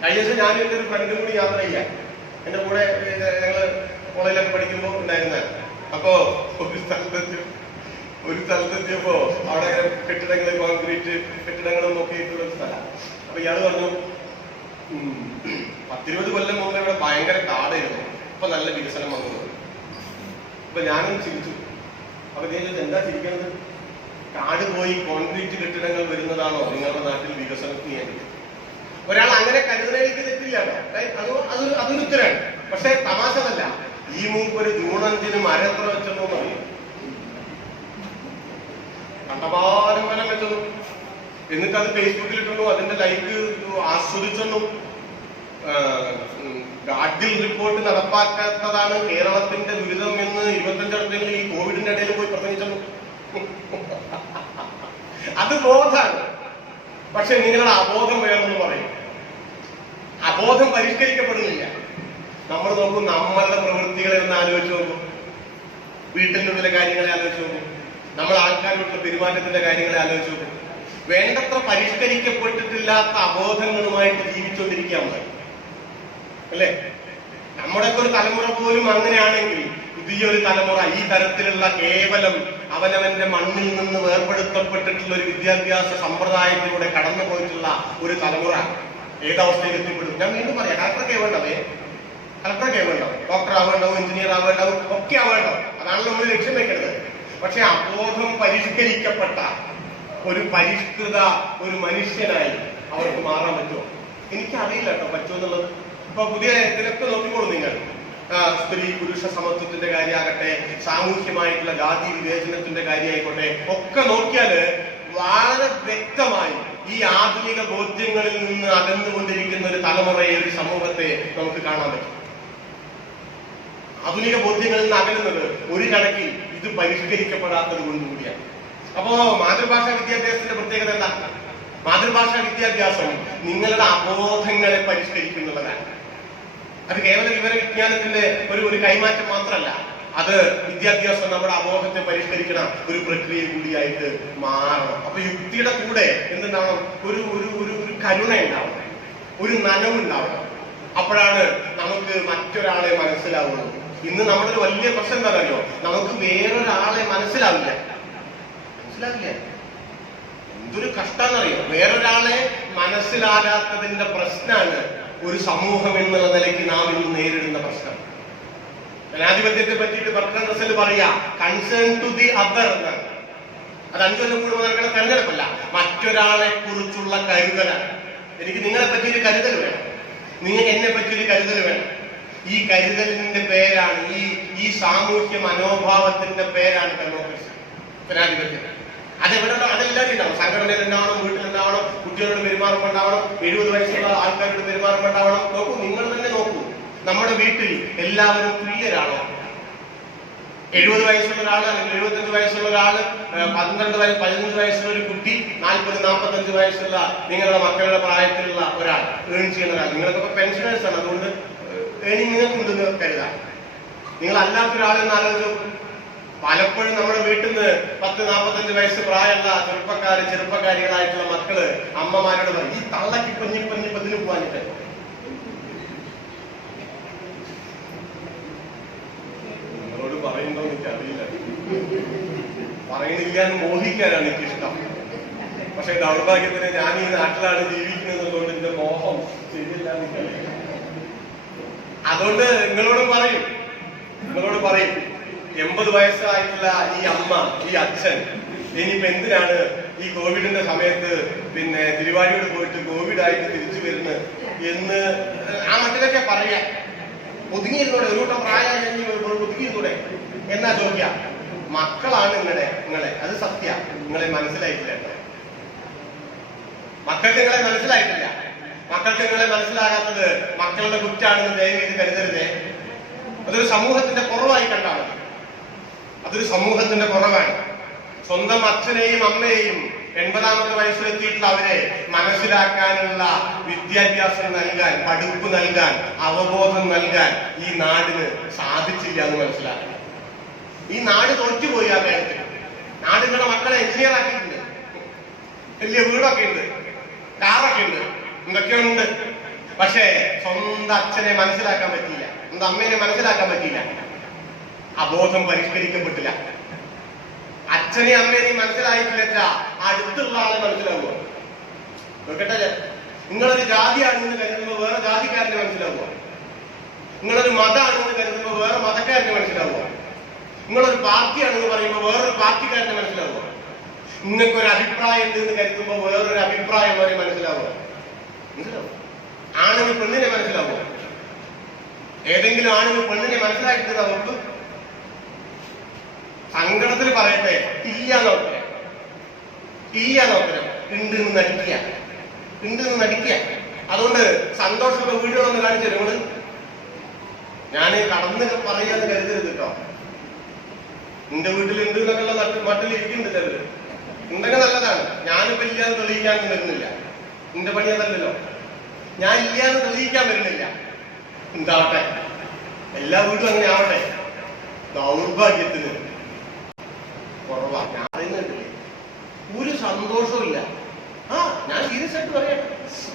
കഴിഞ്ഞ ദിവസം ഞാനും എന്റെ ഒരു ഫ്രണ്ടും കൂടി യാത്ര ചെയ്യാം. എന്റെ കൂടെ ഞങ്ങള് കോളേജിലൊക്കെ പഠിക്കുമ്പോ ഉണ്ടായിരുന്ന. അപ്പോ ഒരു സ്ഥലത്തെത്തിയപ്പോ അവിടെ കെട്ടിടങ്ങൾ, കോൺക്രീറ്റ് കെട്ടിടങ്ങളും നോക്കിയിട്ടുള്ള ഒരു സ്ഥലം. അപ്പൊ ഇയാള് പറഞ്ഞു, 10-20 കൊല്ലം മുമ്പ് ഇവിടെ ഭയങ്കര കാടായിരുന്നു, ഇപ്പൊ നല്ല വികസനം വന്നത്. അപ്പൊ ഞാനും ചിരിച്ചു. അപ്പൊ ഞാൻ എന്താ ചിരിക്കുന്നത്? കാട് പോയി കോൺക്രീറ്റ് കെട്ടിടങ്ങൾ വരുന്നതാണോ നിങ്ങളുടെ നാട്ടിൽ വികസനത്തിന് വേണ്ടി? ഒരാൾ അങ്ങനെ കരുതലേക്ക് തെറ്റില്ല. അതൊരു ഉത്തരാണ്. പക്ഷെ തമാശതല്ല, ഈ മൂപ്പൊരു ജൂൺ 5-ന് മരത്ര വെച്ചെന്നോ പറയും. കണ്ടപാലം വനം വെച്ചെന്നു, എന്നിട്ട് അത് ഫേസ്ബുക്കിൽ ഇട്ടുന്നു, അതിന്റെ ലൈക്ക് ആസ്വദിച്ചെന്നു. ഗാഡ്ഗിൽ റിപ്പോർട്ട് നടപ്പാക്കാത്തതാണ് കേരളത്തിന്റെ ദുരിതം എന്ന് 25 ഈ കോവിഡിന്റെ ഇടയിൽ പോയി പ്രസംഗിച്ചെന്നു. അത് ബോധമാണ്. പക്ഷെ നിങ്ങളുടെ അബോധം വേണമെന്ന് പറയും. അബോധം പരിഷ്കരിക്കപ്പെടുന്നില്ല. നമ്മൾ നോക്കും, നമ്മളുടെ പ്രവൃത്തികളെ ഒന്ന് ആലോചിച്ച് നോക്കും, വീട്ടിനുള്ളിലെ കാര്യങ്ങളെ ആലോചിച്ച് നോക്കും, നമ്മൾ ആൾക്കാരോടുള്ള പെരുമാറ്റത്തിന്റെ കാര്യങ്ങളെ ആലോചിച്ച് നോക്കും. വേണ്ടത്ര പരിഷ്കരിക്കപ്പെട്ടിട്ടില്ലാത്ത അബോധങ്ങളുമായിട്ട് ജീവിച്ചുകൊണ്ടിരിക്കുക അല്ലേ? നമ്മുടെയൊക്കെ ഒരു തലമുറ പോലും അങ്ങനെയാണെങ്കിൽ പുതിയൊരു തലമുറ ഈ തരത്തിലുള്ള കേവലം അവനവന്റെ മണ്ണിൽ നിന്ന് വേർപെടുത്തപ്പെട്ടിട്ടുള്ള ഒരു വിദ്യാഭ്യാസ സമ്പ്രദായത്തിലൂടെ കടന്നു പോയിട്ടുള്ള ഒരു തലമുറ ഏതവസ്ഥയിൽ എത്തിപ്പെടും? ഞാൻ വീണ്ടും പറയാം, കളക്ടറൊക്കെ വേണ്ടവേ, കളക്ടറൊക്കെ വേണ്ടാവും, ഡോക്ടർ ആവേണ്ടാവും, എഞ്ചിനീയർ ആവേണ്ടാവും, ഒക്കെ ആവേണ്ടാവും. അതാണ് നമ്മൾ ലക്ഷ്യം വെക്കുന്നത്. പക്ഷെ അബോധം പരിഷ്കരിക്കപ്പെട്ട ഒരു പരിഷ്കൃത ഒരു മനുഷ്യനായി അവർക്ക് മാറാൻ പറ്റുമോ? എനിക്കറിയില്ല കേട്ടോ പറ്റുമെന്നുള്ളത്. ഇപ്പൊ പുതിയ ഇതിലൊക്കെ നോക്കിക്കോളൂ നിങ്ങൾ. സ്ത്രീ പുരുഷ സമത്വത്തിന്റെ കാര്യമാകട്ടെ, സാമൂഹ്യമായിട്ടുള്ള ജാതി വിവേചനത്തിന്റെ കാര്യമായിക്കോട്ടെ, ഒക്കെ നോക്കിയാല് വളരെ വ്യക്തമായി ഈ ആധുനിക ബോധ്യങ്ങളിൽ നിന്ന് അകന്നുകൊണ്ടിരിക്കുന്ന ഒരു തലമുറയെ, ഒരു സമൂഹത്തെ നമുക്ക് കാണാൻ പറ്റും. ആധുനിക ബോധ്യങ്ങളിൽ നിന്ന് അകലുന്നത് ഒരു കണക്കിൽ ഇത് പരിഷ്കരിക്കപ്പെടാത്തത് കൊണ്ടുകൂടിയാണ്. അപ്പോ മാതൃഭാഷാ വിദ്യാഭ്യാസത്തിന്റെ പ്രത്യേകത എന്താ? മാതൃഭാഷാ വിദ്യാഭ്യാസം നിങ്ങളുടെ അബോധങ്ങളെ പരിഷ്കരിക്കുന്നുള്ളതാണ്. അത് കേവല വിവര വിജ്ഞാനത്തിന്റെ ഒരു കൈമാറ്റം മാത്രമല്ല, അത് വിദ്യാഭ്യാസം നമ്മുടെ അബോധത്തെ പരിഷ്കരിക്കുന്ന ഒരു പ്രക്രിയ കൂടിയായിട്ട് മാറണം. അപ്പൊ യുക്തിയുടെ കൂടെ എന്തുണ്ടാവണം? ഒരു ഒരു ഒരു ഒരു കരുണ ഉണ്ടാവണം, ഒരു നനവുണ്ടാവണം. അപ്പോഴാണ് നമുക്ക് മറ്റൊരാളെ മനസ്സിലാവുള്ളൂ. ഇന്ന് നമ്മുടെ ഒരു വലിയ പ്രശ്നം എന്താ അറിയോ? നമുക്ക് വേറൊരാളെ മനസ്സിലാവില്ല. എന്തൊരു കഷ്ടാന്നറിയോ? വേറൊരാളെ മനസ്സിലാകാത്തതിന്റെ പ്രശ്നമാണ് ഒരു സമൂഹം എന്നുള്ള നിലയ്ക്ക് നാം ഇന്ന് നേരിടുന്ന പ്രശ്നം. ജനാധിപത്യത്തെ പറ്റിയിട്ട് ബർട്രാൻഡ് റസ്സൽ പറയാ കൺസേൺ ടു ദി അതർ എന്നാണ്. അത് 5 കൊല്ലം കൂടുമ്പോൾ നടക്കുന്ന തെരഞ്ഞെടുപ്പല്ല, മറ്റൊരാളെ കുറിച്ചുള്ള കരുതലാണ്. എനിക്ക് നിങ്ങളെ പറ്റിയൊരു കരുതൽ വേണം, നിങ്ങൾക്ക് എന്നെ പറ്റിയൊരു കരുതൽ വേണം. ഈ കരുതലിന്റെ പേരാണ്, ഈ സാമൂഹ്യ മനോഭാവത്തിന്റെ പേരാണ് ഡെമോക്രസി, ജനാധിപത്യം. അതെവിടെ? അതെല്ലാവരും ഉണ്ടാവണം. സംഘടനയിൽ ഉണ്ടാവണം, വീട്ടിലുണ്ടാവണം, കുട്ടികളോട് പെരുമാറുമ്പോൾ ഉണ്ടാവണം, 70 വയസ്സുള്ള ആൾക്കാരോട് പെരുമാറുമ്പോൾ ഉണ്ടാവണം. നോക്കൂ, നിങ്ങൾ തന്നെ നോക്കൂ, നമ്മുടെ വീട്ടിൽ എല്ലാവരും തുല്യരാണോ? 70 വയസ്സുള്ള ഒരാൾ, അല്ലെങ്കിൽ 75 വയസ്സുള്ള ഒരാൾ, 15 വയസ്സുള്ള ഒരു കുട്ടി, 40-45 വയസ്സുള്ള നിങ്ങളുടെ മക്കളുടെ പ്രായത്തിലുള്ള ഒരാൾ, ഏൺ ചെയ്യുന്ന ഒരാൾ. നിങ്ങളൊക്കെ പെൻഷനേഴ്സ് ആണ്, അതുകൊണ്ട് ഏണിങ് നിങ്ങൾക്കുണ്ടെന്ന് കരുതാം. നിങ്ങൾ അല്ലാത്തൊരാളെന്ന് ആലോചിച്ചു. പലപ്പോഴും നമ്മുടെ വീട്ടിൽ നിന്ന് 10-45 വയസ്സ് പ്രായമുള്ള ചെറുപ്പക്കാരികളായിട്ടുള്ള മക്കള് അമ്മമാരോട് പറയും, ഈ തള്ളക്ക് പതിന് പോവാനിട്ട്. നിങ്ങളോട് പറയുന്നോ എനിക്ക് അറിയില്ല, പറയുന്നില്ല എന്ന് മോഹിക്കാനാണ് എനിക്കിഷ്ടം. പക്ഷെ ദൗർഭാഗ്യത്തിന് ഞാൻ ഈ നാട്ടിലാണ് ജീവിക്കുന്നത് എന്നുള്ളത് എന്റെ മോഹം ശരിയില്ല എനിക്കറിയില്ല. അതുകൊണ്ട് നിങ്ങളോട് പറയും 80 വയസ്സായിട്ടുള്ള ഈ അമ്മ, ഈ അച്ഛൻ ഇനിയിപ്പോ എന്തിനാണ് ഈ കോവിഡിന്റെ സമയത്ത് തിരുവാരിയോട് പോയിട്ട് കോവിഡ് ആയിട്ട് തിരിച്ചു വരുന്നത് എന്ന് ആ മട്ടിലൊക്കെ പറയാ. ഒതുങ്ങിയിരുന്നൂടെ? ഒരു കൂട്ടം പ്രായമായി ഒതുങ്ങിയിരുന്നൂടെ എന്നാ ചോദിക്ക. മക്കളാണ് നിങ്ങളെ അത് സത്യ. നിങ്ങളെ മനസ്സിലായിട്ടില്ല. മക്കൾക്ക് നിങ്ങളെ മനസ്സിലായിട്ടില്ല. മക്കൾക്ക് നിങ്ങളെ മനസ്സിലാകാത്തത് മക്കളുടെ കുറ്റാണെന്ന് ദയവ് ചെയ്ത് കരുതരുതേ. അതൊരു സമൂഹത്തിന്റെ കുറവായി കണ്ടാൽ മതി. അതൊരു സമൂഹത്തിന്റെ കുറവാണ്. സ്വന്തം അച്ഛനെയും അമ്മയെയും 80ാമത്തെ വയസ്സിലെത്തിയിട്ടുള്ള അവരെ മനസ്സിലാക്കാനുള്ള വിദ്യാഭ്യാസം നൽകാൻ, പഠിപ്പ് നൽകാൻ, അവബോധം നൽകാൻ ഈ നാടിന് സാധിച്ചില്ല എന്ന് മനസ്സിലാക്കണം. ഈ നാട് തോറ്റുപോയി ആ കാര്യത്തിൽ. നാടുകളുടെ മക്കളെ എഞ്ചിനീയർ ആക്കിയിട്ടുണ്ട്, വലിയ വീടൊക്കെ ഉണ്ട്, കാറൊക്കെ ഉണ്ട്, എന്തൊക്കെയുണ്ട്. പക്ഷേ സ്വന്തം അച്ഛനെ മനസ്സിലാക്കാൻ പറ്റിയില്ല, സ്വന്തം അമ്മേനെ മനസ്സിലാക്കാൻ പറ്റിയില്ല. അബോധം പരിഷ്കരിക്കപ്പെട്ടില്ല. അച്ഛനെ അമ്മേനെയും മനസ്സിലായിട്ടില്ല, അടുത്തുള്ള ആളെ മനസ്സിലാവുക. നോക്കട്ടെ, നിങ്ങളൊരു ജാതിയാണെന്ന് കരുതുമ്പോൾ വേറെ ജാതിക്കാരനെ മനസ്സിലാവുക. നിങ്ങളൊരു മതമാണെന്ന് കരുതുമ്പോൾ വേറെ മതക്കാരനെ മനസ്സിലാവുക. നിങ്ങളൊരു പാർട്ടിയാണെന്ന് പറയുമ്പോൾ വേറൊരു പാർട്ടിക്കാരനെ മനസ്സിലാവുക. നിങ്ങൾക്കൊരു അഭിപ്രായം ഉണ്ടെന്ന് കരുതുമ്പോൾ വേറൊരു അഭിപ്രായം വരെ മനസ്സിലാവുക. ആണുങ്ങൾ പെണ്ണിനെ മനസ്സിലാവുക. ഏതെങ്കിലും ആണുങ്ങൾ പെണ്ണിനെ മനസ്സിലാക്കിയത് അവർക്ക് സങ്കടത്തിൽ പറയട്ടെ, ഇല്ല നോക്കല, ഉണ്ട് എന്ന് നടിക്കുക. അതുകൊണ്ട് സന്തോഷമുള്ള വീടുകളൊന്ന് കാണിച്ചു തരും. ഞാൻ കടന്ന് പറയാന്ന് കരുതരുത് കേട്ടോ. നിന്റെ വീട്ടിലുണ്ട് എന്നൊക്കെയുള്ള മട്ടിൽ ഇരിക്കുന്നുണ്ട് ചിലര്. ഉണ്ടെങ്കിൽ നല്ലതാണ്. ഞാനിപ്പോ ഇല്ലാന്ന് തെളിയിക്കാൻ വരുന്നില്ല, നിന്റെ പണി അതല്ലല്ലോ. ഞാൻ ഇല്ലാന്ന് തെളിയിക്കാൻ വരുന്നില്ല. എന്താവട്ടെ, എല്ലാ വീടും അങ്ങനെ ആവട്ടെ. ദൗർഭാഗ്യത്തിന് കുറവാ. ഞാൻ അറിയുന്നുണ്ടല്ലേ, ഒരു സന്തോഷവും ഇല്ല. ഞാൻ സീരിയസ് ആയിട്ട് പറയാം,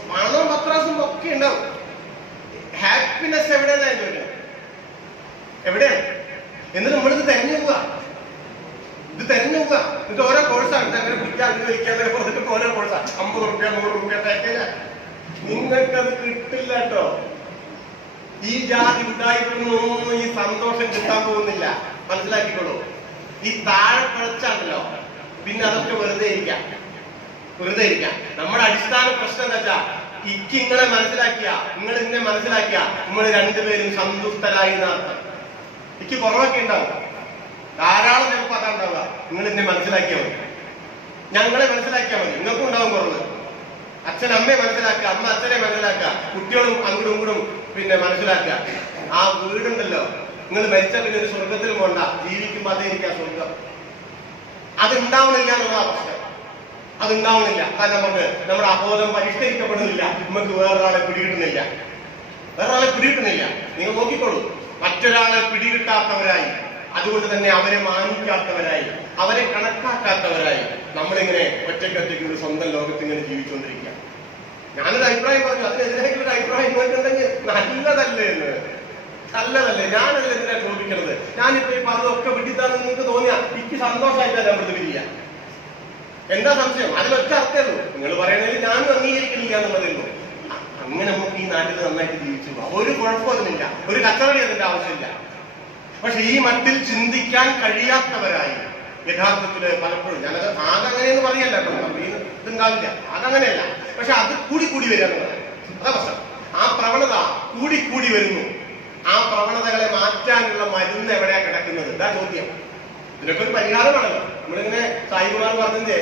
പണവും പത്രാസും ഒക്കെ ഉണ്ടാവും. ഹാപ്പിനെസ് എവിടെയാണ് ചോദിക്കണം, എവിടെയാണ്? എന്നിട്ട് നമ്മളിത് തെരഞ്ഞു പോവുക. എന്നിട്ട് ഓരോ കോഴ്സാണ് അങ്ങനെ പിടിക്കാൻ വലിക്കാതെ ഓരോ കോഴ്സാ. 50 രൂപ 100 രൂപ. നിങ്ങൾക്കത് കിട്ടില്ല കേട്ടോ. ഈ ജാതി ഉണ്ടായിട്ടൊന്നും ഈ സന്തോഷം കിട്ടാൻ പോകുന്നില്ല, മനസ്സിലാക്കിക്കോളൂ. ഈ താഴെ പിഴച്ചാണല്ലോ, പിന്നെ അതൊക്കെ വെറുതെ ഇരിക്കാം. വെറുതെ ഇരിക്കാം. നമ്മുടെ അടിസ്ഥാന പ്രശ്നം എന്താ വെച്ചാ, ഇക്ക് നിങ്ങളെ മനസ്സിലാക്കിയ, നിങ്ങൾ ഇന്നെ മനസ്സിലാക്കിയ നമ്മൾ രണ്ടുപേരും സന്തുഷ്ടരായി എന്നർത്ഥം. എനിക്ക് കുറവൊക്കെ ഉണ്ടാവും, ധാരാളം ചിലപ്പോൾ അതാ ഉണ്ടാവുക. നിങ്ങൾ എന്നെ മനസ്സിലാക്കിയാൽ മതി, ഞങ്ങളെ മനസ്സിലാക്കിയാൽ മതി. നിങ്ങൾക്കും ഉണ്ടാവും കുറവ്. അച്ഛൻ അമ്മയെ മനസ്സിലാക്കുക, അമ്മ അച്ഛനെ മനസ്സിലാക്കുക, കുട്ടികളും അങ്ങോട്ടും ഇങ്ങോട്ടും പിന്നെ മനസ്സിലാക്കുക. ആ വീടുണ്ടല്ലോ, നിങ്ങൾ മരിച്ചാൽ പിന്നെ ഒരു സ്വർഗത്തിൽ പോണ്ട, ജീവിക്കുമ്പോൾ അതേ ഇരിക്കാം സ്വർഗം. അതുണ്ടാവണില്ല എന്നുള്ള പ്രശ്നം. അതുണ്ടാവണില്ല. കാരണം നമുക്ക് നമ്മുടെ അബോധം പരിഷ്കരിക്കപ്പെടുന്നില്ല. നമുക്ക് വേറൊരാളെ പിടികിട്ടുന്നില്ല. നിങ്ങൾ നോക്കിക്കോളൂ, മറ്റൊരാളെ പിടികിട്ടാത്തവരായി, അതുകൊണ്ട് തന്നെ അവരെ മാനിക്കാത്തവരായി, അവരെ കണക്കാക്കാത്തവരായി നമ്മളിങ്ങനെ ഒറ്റയ്ക്കൊറ്റയ്ക്ക് ഒരു സ്വന്തം ലോകത്ത് ഇങ്ങനെ ജീവിച്ചുകൊണ്ടിരിക്കുക. ഞാനൊരു അഭിപ്രായം പറഞ്ഞു, അതിനെതിരായിട്ടുള്ള അഭിപ്രായം കേട്ടിട്ടുണ്ടെങ്കിൽ നല്ലതല്ലേ എന്ന്. നല്ലതല്ലേ, ഞാനതിനെതിരെ ചോദിക്കണത്. ഞാനിപ്പോ ഈ പറഞ്ഞതൊക്കെ വിട്ടിത്താന്ന് നിങ്ങൾക്ക് തോന്നിയാ എനിക്ക് സന്തോഷമായിട്ടാണ് നമ്മൾ പിരിക്കുക. എന്താ സംശയം? അതിലൊക്കെ അർത്ഥമല്ലോ. നിങ്ങൾ പറയുന്നതിൽ ഞാനും അംഗീകരിക്കുന്നില്ല എന്നുള്ളതേ ഉള്ളൂ. അങ്ങനെ നമുക്ക് ഈ നാട്ടിൽ നന്നായിട്ട് ജീവിച്ചു പോവാം. ഒരു കുഴപ്പമൊന്നുമില്ല, ഒരു കച്ചവടി അതിന്റെ ആവശ്യമില്ല. പക്ഷെ ഈ മട്ടിൽ ചിന്തിക്കാൻ കഴിയാത്തവരായി യഥാർത്ഥത്തില് പലപ്പോഴും, ഞാനത് ആകെ അങ്ങനെയെന്ന് പറയല്ല കേട്ടോ, ഇതുണ്ടാവില്ല, അതങ്ങനെയല്ല. പക്ഷെ അത് കൂടി വരിക എന്നുള്ളതാണ്. അതാ പ്രശ്നം. ആ പ്രവണത കൂടി വരുന്നു. ആ പ്രവണതകളെ മാറ്റാനുള്ള മരുന്ന് എവിടെയാ കിടക്കുന്നത്? ഇതാ ചോദ്യം. ഇതിനൊക്കെ ഒരു പരിഹാരമാണല്ലോ. നമ്മളിങ്ങനെ സായികുമാർ പറഞ്ഞില്ലേ,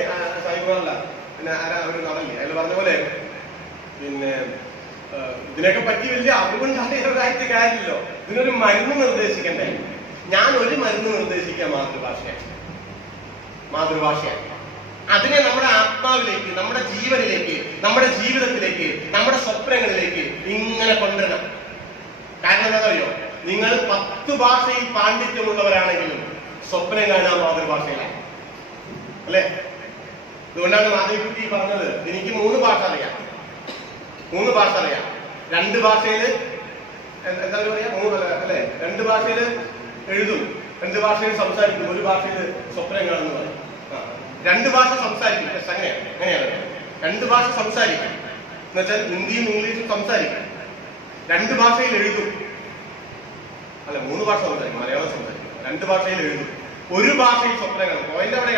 സായികുമാറല്ല, പിന്നെ ആരാ ഒരു നടല്ലേ, അയാൾ പറഞ്ഞ പോലെ പിന്നെ ഇതിനൊക്കെ പറ്റി വലിയ അതുകൊണ്ടാണ് ഇവരായിട്ട് കാര്യമില്ലല്ലോ. ഇതിനൊരു മരുന്ന് നിർദ്ദേശിക്കണ്ടേ? ഞാൻ ഒരു മരുന്ന് നിർദ്ദേശിക്കാം, മാതൃഭാഷയാണ്. അതിനെ നമ്മുടെ ആത്മാവിലേക്ക്, നമ്മുടെ ജീവനിലേക്ക്, നമ്മുടെ ജീവിതത്തിലേക്ക്, നമ്മുടെ സ്വപ്നങ്ങളിലേക്ക് ഇങ്ങനെ കൊണ്ടുവരണം. കാരണം എന്താണെന്നറിയോ? നിങ്ങൾ 10 ഭാഷയിൽ പാണ്ഡിത്യമുള്ളവരാണെങ്കിലും സ്വപ്നം കാണാൻ മാതൃഭാഷയിലാണ്, അല്ലെ? അതുകൊണ്ടാണ് മാധവിക്കുട്ടി പറഞ്ഞത്, എനിക്ക് 3 ഭാഷ അറിയാം. 2 ഭാഷയില് എന്താ പറയാ, 3 അല്ലെ? 2 ഭാഷയില് എഴുതും, 2 ഭാഷയിൽ സംസാരിക്കും, 1 ഭാഷയിൽ സ്വപ്നം കാണുന്നു പറയും. 2 ഭാഷ സംസാരിക്കും. അങ്ങനെയാണ് 2 ഭാഷ സംസാരിക്കും എന്നുവെച്ചാൽ ഹിന്ദിയും ഇംഗ്ലീഷും സംസാരിക്കും. 2 ഭാഷയിൽ എഴുതും, അല്ല 3 ഭാഷ സംസാരിക്കും, മലയാളം സംസാരിക്കും, 2 ഭാഷയിൽ എഴുതും, 1 ഭാഷയിൽ സ്വപ്നം കാണും. പോയിന്റ് അവിടെ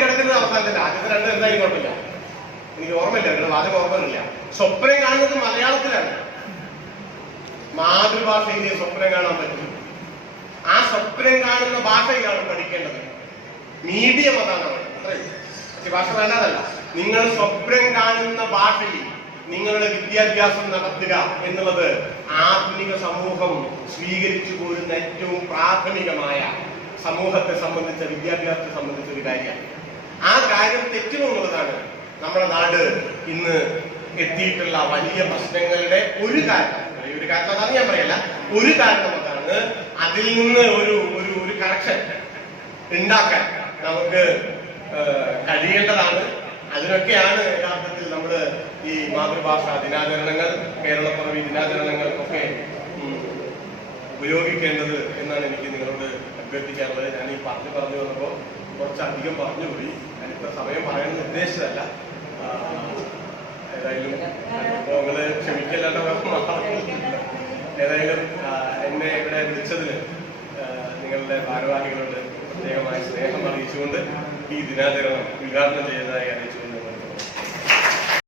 കിടക്കുന്നത്, അവസാനത്തില്ല. ആദ്യത്തെ 2 എന്തായാലും കുഴപ്പമില്ല, എനിക്ക് ഓർമ്മയില്ല, നിങ്ങളുടെ വാചകം ഓർമ്മയില്ല. സ്വപ്നം കാണുന്നത് മലയാളത്തിലാണ്. മാതൃഭാഷയിലെ സ്വപ്നം കാണാൻ പറ്റും. ആ സ്വപ്നം കാണുന്ന ഭാഷയിലാണ് പഠിക്കേണ്ടത്. മീഡിയം അതാണ്. അത്രയും ഭാഷ വേണ്ടതല്ല. നിങ്ങൾ സ്വപ്നം കാണുന്ന ഭാഷയിൽ നിങ്ങളുടെ വിദ്യാഭ്യാസം നടത്തുക എന്നുള്ളത് ആധുനിക സമൂഹം സ്വീകരിച്ചു പോരുന്ന ഏറ്റവും പ്രാഥമികമായ, സമൂഹത്തെ സംബന്ധിച്ച, വിദ്യാഭ്യാസത്തെ സംബന്ധിച്ച ഒരു കാര്യമാണ്. ആ കാര്യം തെറ്റുമെന്നുള്ളതാണ് നമ്മുടെ നാട് ഇന്ന് എത്തിയിട്ടുള്ള വലിയ പ്രശ്നങ്ങളുടെ ഒരു കാരണം. ഒരു കാരണം അതാണെന്ന് ഞാൻ പറയല്ല, ഒരു കാരണം അതാണ്. അതിൽ നിന്ന് ഒരു കറക്ഷൻ ഉണ്ടാക്കാൻ നമുക്ക് കഴിയേണ്ടതാണ്. അതിനൊക്കെയാണ് യഥാർത്ഥത്തിൽ നമ്മൾ ഈ മാതൃഭാഷാ ദിനാചരണങ്ങൾ, കേരളപ്പിറവി ദിനാചരണങ്ങൾക്കൊക്കെ ഉപയോഗിക്കേണ്ടത് എന്നാണ് എനിക്ക് നിങ്ങളോട് അഭ്യർത്ഥിക്കാനുള്ളത്. ഞാൻ ഈ പറഞ്ഞു വന്നപ്പോൾ കുറച്ചധികം പറഞ്ഞുപോയി. ഞാനിപ്പോ സമയം പറയാൻ ഉദ്ദേശിച്ചതല്ല. ഏതായാലും നിങ്ങള് ക്ഷമിക്കല്ലാണ്ട്. ഏതായാലും എന്നെ ഇവിടെ വിളിച്ചതിന് നിങ്ങളുടെ ഭാരവാഹികളോട് പ്രത്യേകമായ സ്നേഹം അറിയിച്ചുകൊണ്ട് ഈ ദിനാചരണം ഉദ്ഘാടനം ചെയ്തതായി അറിയിച്ചു.